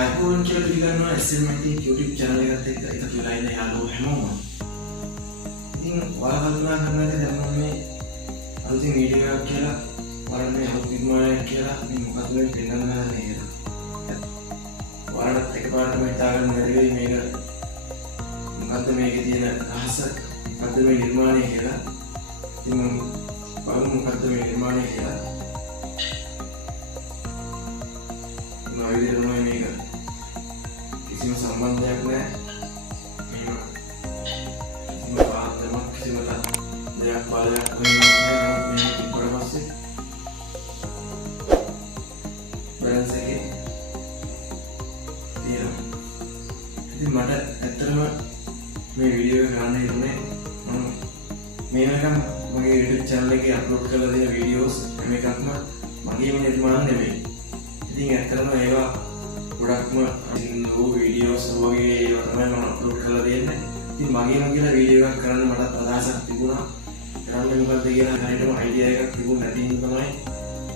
IPhone කියලා පිළිගන්නවා SMIT YouTube channel එකත් එක්ක එකතු වෙලා ඉන්න යාළුවෝ හැමෝම. ඉතින් ඔයාලා කල්පනා කරනවාද දැන් මම මේ අලුතින් වීඩියෝ එකක් කියලා ඔයාලා මේ අලුත් නිර්මාණයක් කියලා මේ මොකක්ද මේ පෙන්නන්න හදන්නේ කියලා. ඔයාලට එකපාරටම හිතා ගන්න බැරි වෙයි මේක මොකද්ද මේකේ තියෙන රහස මොකද්ද මේ නිර්මාණය කියලා. ඉතින් මම බලමු මොකද්ද මේ නිර්මාණය කියලා. විදිහටම මේක කිසිම සම්බන්ධයක් නැහැ. කිසිම පාදමක් කිසිම දෙයක් බලයක් නැහැ. මේක ඉස්සරහ පස්සේ බැලන්ස් එකේ තියෙනවා. ඉතින් මට ඇත්තටම මේ වීඩියෝ එක ගන්න ඉන්නේ මම මේකම මගේ YouTube channel එකේ අප්ලෝඩ් කරලා දෙන වීඩියෝස් හැම එකක්ම මගේම නිර්මාණ නෙමෙයි. ඉතින් ඇත්තටම ඒවා ගොඩක්ම නෝ වීඩියෝස් වගේ ඒවා තමයි මම අප්ලෝඩ් කරලා දෙන්නේ. ඉතින් මගේම කියලා වීඩියෝ එකක් කරන්න මටත් අදහසක් තිබුණා. කරන්න මොකද්ද කියලා හරියටම අයිඩියා එකක් තිබුණ නැති හින්දා තමයි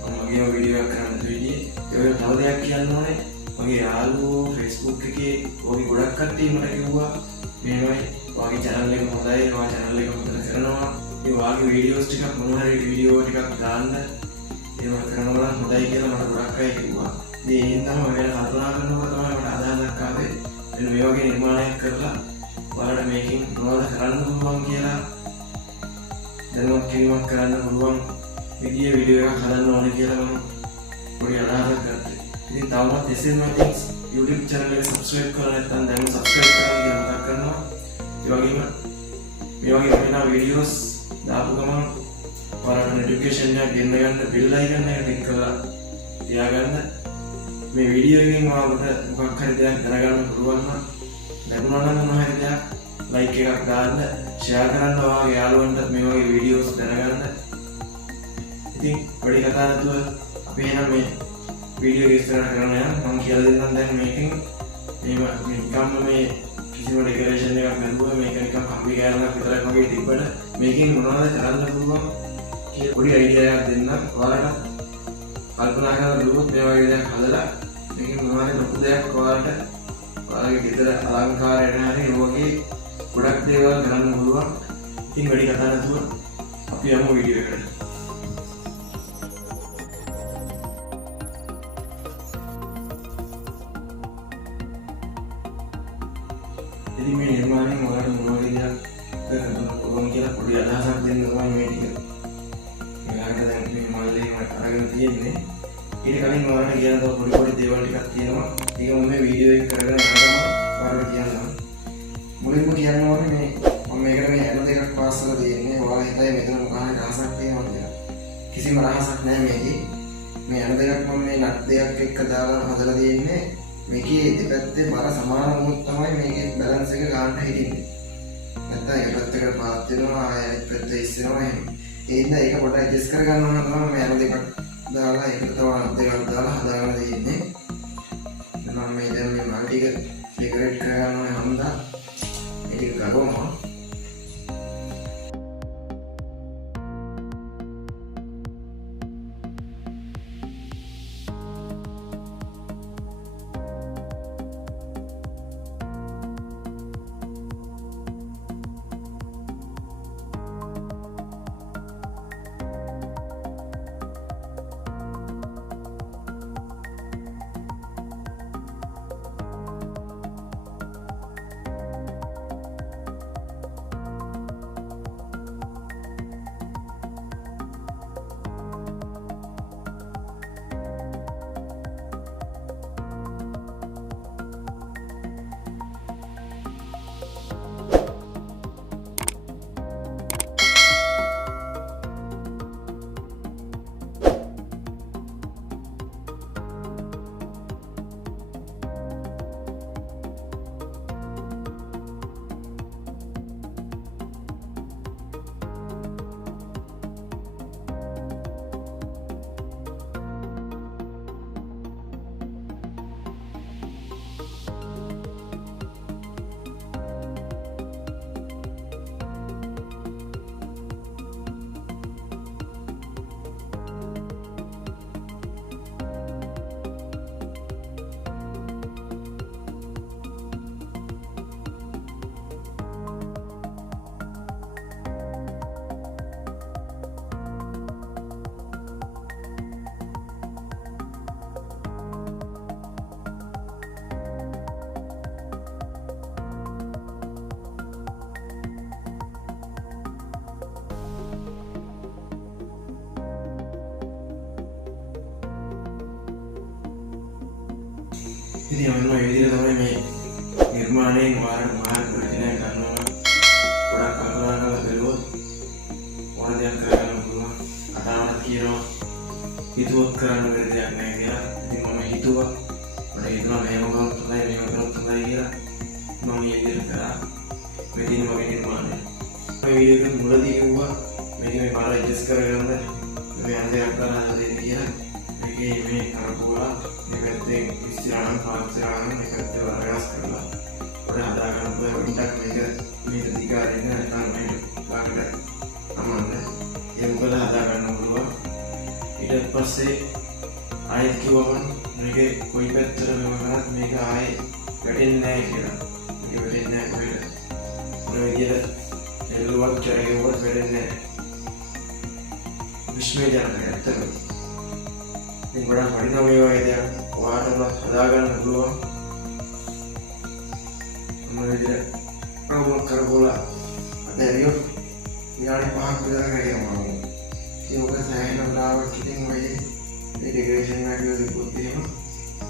මම මගේම වීඩියෝ එකක් කරන්න හිතුවේ. ඒ වගේ තව දෙයක් කියන්න ඕනේ. මගේ යාළුවෝ Facebook එකේ වගේ ගොඩක් කට්ටිය මට කිව්වා මේවයි ඔයාගේ channel එක හොඳයි, ඔයා channel එක හොඳට කරනවා. මේ ඔයාගේ වීඩියෝස් ටිකක් මොන හරි වීඩියෝ ටිකක් දාන්න ඒවා කරනවා හොඳයි කියලා මට ගොඩක් අය කිව්වා. ඉතින් ඒ හින්දාම මම කල්පනා කරනවා තමයි මට අදහසක් ආවේ මෙන්න මේ වගේ නිර්මාණයක් කරලා ඔයාලට මේකෙන් මොනවද කරන්න පුළුවන් කියලා දැනුවත් කිරීමක් කරන්න පුළුවන් වීඩියෝ එකක් හදන්න ඕනේ කියලා මම පොඩි අදහසක් ගත්තා. ඉතින් තවමත් SMIT YouTube channel එක subscribe කරලා නැත්නම් දැන් subscribe කරලා කියලා මතක් කරනවා. ඒ වගේම මේ වගේ වෙන වීඩියෝස් දාපු ගමන් ඔයාලට notification එකක් ගෙන්න ගන්න bell icon එක click කරලා තියාගන්න. මේ වීඩියෝ එකෙන් ඔයාලට මොකක් හරි දෙයක් දැනගන්න පුළුවන් නම් ලැබුණා නම් මොන හරි දෙයක් like එකක් දාන්න, share කරන්න ඔයාගේ යාළුවන්ටත් මේ වගේ වීඩියෝස් දැනගන්න. ඉතින් වැඩි කතා නැතුව අපි එහෙනම් මේ වීඩියෝ එක ඉස්සරහට කරන්න යන්න. මම කියලා දෙන්නම් දැන් මේකෙන් නිකම්ම මේ කිසිම ඩෙකරේෂන් එකක් නැතුව මේක නිකන් කම්බි ගෑනක් විතරක් වගේ තිබ්බට මේකෙන් මොනවද කරන්න පුළුවන් කියලා පොඩි අයිඩියා එකක් දෙන්නම්. ඔයාලට කල්පනා කරලා බලුවොත් මේ වගේ දෙයක් හදලා මේකෙන් මොනවද ලොකු දෙයක් ඔයාලට ඔයාලගේ ගෙදර අලංකාරයට හරි ඒ වගේ ගොඩක් දේවල් කරන්න පුළුවන්. ඉතින් වැඩි කතා නැතුව අපි යමු වීඩියෝ එකට. ඉතින් මේ නිර්මාණයෙන් ඔයාලට මොන වගේ දෙයක් කරන්න පුළුවන් කියලා පොඩි අදහසක් දෙන්න තමයි මේ ටික. මේකට දැන් මේ මල්ලේ මම අරගෙන තියෙන්නේ. ඊට කලින් ඔයාලට කියන තව පොඩි දේවල් ටිකක් තියෙනවා. ඒක මම මේ වීඩියෝ එක කරගෙන යනකම් ඔයාලට කියන්නම්. මුලින්ම කියන්න ඕනේ මේ මම මේකට මේ හැම දෙකක් පාස් කරලා තියෙන්නේ. ඔයාලා හිතයි මෙතන මොකක් හරි රහසක් තියෙනවා කියලා. කිසිම රහසක් නැහැ මේකේ. මේ හැම දෙකක් මම මේ නට් දෙකක් එක්ක දාලා හදලා තියෙන්නේ. මේකේ දෙපැත්තේ බර සමාන වුණොත් තමයි මේකේ බැලන්ස් එක ගන්න හිටින්නේ. නැත්නම් එක පැත්තකට පාත් වෙනවා ආයෙ අනිත් පැත්ත ඉස්සෙනවා එහෙම. ඒ හින්දා ඒක පොඩ්ඩක් ඇඩ්ජස්ට් කරගන්න ඕන තමයි මම හැම දෙකක් දාලා එකට තව අත් දෙකක් දාලා හදාගන්න දෙන්නේ. මම මේ දැන් මේ මල් ටික ඩෙකරේට් කරගන්න ඕනේ හන්දා මේ ටික ගලවමු. ඉතින් ඔන්න ඔය විදිහට තමයි මේ නිර්මාණයෙන් වාරට මාර්ග ප්‍රතිනය කරනවා. ගොඩක් කල්පනා කරලා බැලුවොත් ඕන දෙයක් කරගන්න පුළුවන්. අදාළව කියනවා හිතුවක් කරන්න බැරි දෙයක් නැහැ කියලා. ඉතින් මම හිතුවා මට හිතුණා මේව කරොත් තමයි මේව කරොත් තමයි කියලා. මම මේ විදිහට කරා. මේ දින මගේ නිර්මාණය. මේ වීඩියෝ එක මුලදී කිව්වා මේක මේ පාර ඇඩ්ජස්ට් කරගන්න මේ අන්දයක් කරලා දෙන්න කියලා. මේකේ මේ කරපුවා මේ පැත්තේ ඉස්තිරානම් පාස්තිරානම් මේ පැත්තේ වරගස් කරලා පොඩ හදා ගන්න පුළුවන් ඉන්නක් මේක දිගාරින් නැත්නම් මේක ලාකට අමන්න ඒක උඩ හදා ගන්න පුළුවන්. ඊට පස්සේ ආයෙත් කිව්වම මේකේ කොයි පැත්තට මෙව කරත් මේක ආයේ වැටෙන්නේ නැහැ කියලා. මේක වැටෙන්නේ නැහැ කොහෙද. මොන විදියට එල්ලුවක් කරේවත් වැටෙන්නේ නැහැ. විශ්මයජනකයි ඇත්තටම. ඉතින් ගොඩක් වටිනා මේ වගේ දෙයක් ඔයාලටම හදා ගන්න පුළුවන්. මොන විදියට ප්‍රෝග්‍රෑම් කරගොලා අතරියොත් විනාඩි 5ක් විතර ගියම ඒක සෑහෙන වෙලාවක් ඉතින් ඔය මේ ඩෙකරේෂන් වීඩියෝ දෙකක් එහෙම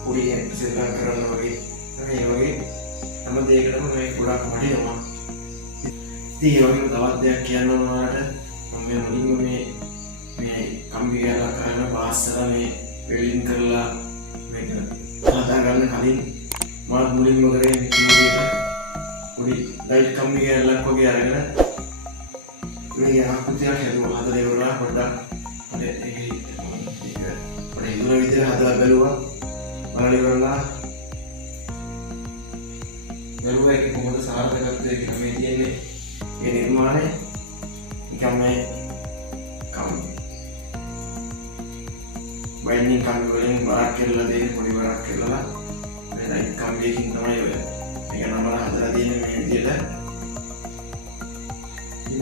පොඩි සෙට් එකක් කරන්න වගේ මේ වගේ හැම දෙයකටම මේ ගොඩක් වටිනවා. ඉතින් ඒ වගේම තවත් දෙයක් කියන්න ඕනකට මම මුලින්ම මේ කම්බි ගාලා කරන පාස්සලා මේ වෙල්ඩින් කරලා මේක හදා ගන්න කලින් මම මුලින්ම කරේ මේ විදිහට පොඩි ලයිට් කම්බි ගාලක් වගේ අරගෙන මේ ආකෘතියක් හදුවා. හදලා ඉවරලා පොඩ්ඩක් ඒක ඉදුණ විදිහට හදලා බැලුවා. බලලා ඉවරලා බැලුවා ඒක කොහොමද සාර්ථකත්වය කියලා. මේ තියෙන්නේ මේ නිර්මාණය නිකම් මේ වයින්නින් කම්බි වලින් වරක් කරලා දෙන්නේ පොඩි වරක් කරලා මේ ලයිට් කම්බියකින් තමයි ඔය මේක නමලා හදලා තියෙන්නේ මේ විදිහට.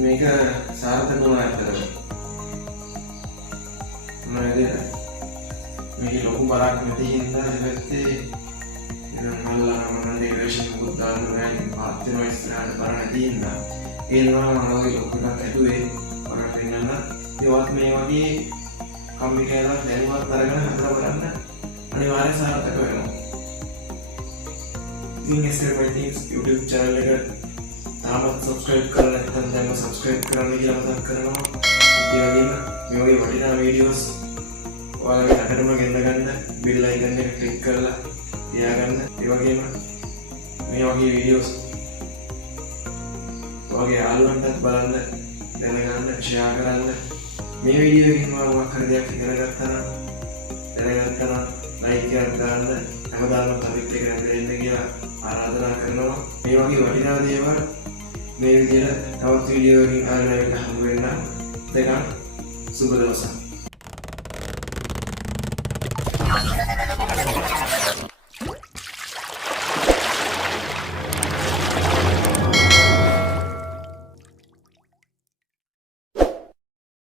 මේක සාර්ථක වුණා ඇත්තටම. මොනවද මේක ලොකු බරක් නැති හින්දා දෙපැත්තේ මල්ලා මම ඩෙකරේෂන් මොකද දාන්න බෑ. පාත් වෙනවා ඉස්සරහට බර නැති හින්දා ඒ නිසා මම ඔය ලොකුටක් ඇදුවේ බරක් වෙනන්න. ඒවත් මේ වගේ කම්බි කෑල්ලක් දැනුවත් අරගෙන හදලා බලන්න අනිවාර්යෙන් සාර්ථක වෙනවා. ඉතින් SMIT's YouTube channel එක තාමත් subscribe කරලා නැත්නම් දැන්ම subscribe කරන්න කියලා මතක් කරනවා. ඒ වගේම මේ වගේ වටිනා වීඩියෝස් ඔයාලගේ ළඟටම ගෙන්න ගන්න bell icon එක click කරලා තියාගන්න. ඒ වගේම මේ වගේ වීඩියෝස් ඔයාගේ යාළුවන්ටත් බලන්න දැනගන්න share කරන්න. මේ වීඩියෝ එකකින් මම මොකක් හරි දෙයක් ඉගෙන ගත්තා නම් like එකක් දාන්න හැමදාම තවත් එක නැරෙන්න කියලා ආරාධනා කරනවා. මේ වගේ වටිනා දේවල් මේ විදිහට තවත් වීඩියෝ එකකින් ආයෙත් හමු වෙන්න. දෙකක් සුබ දවසක්.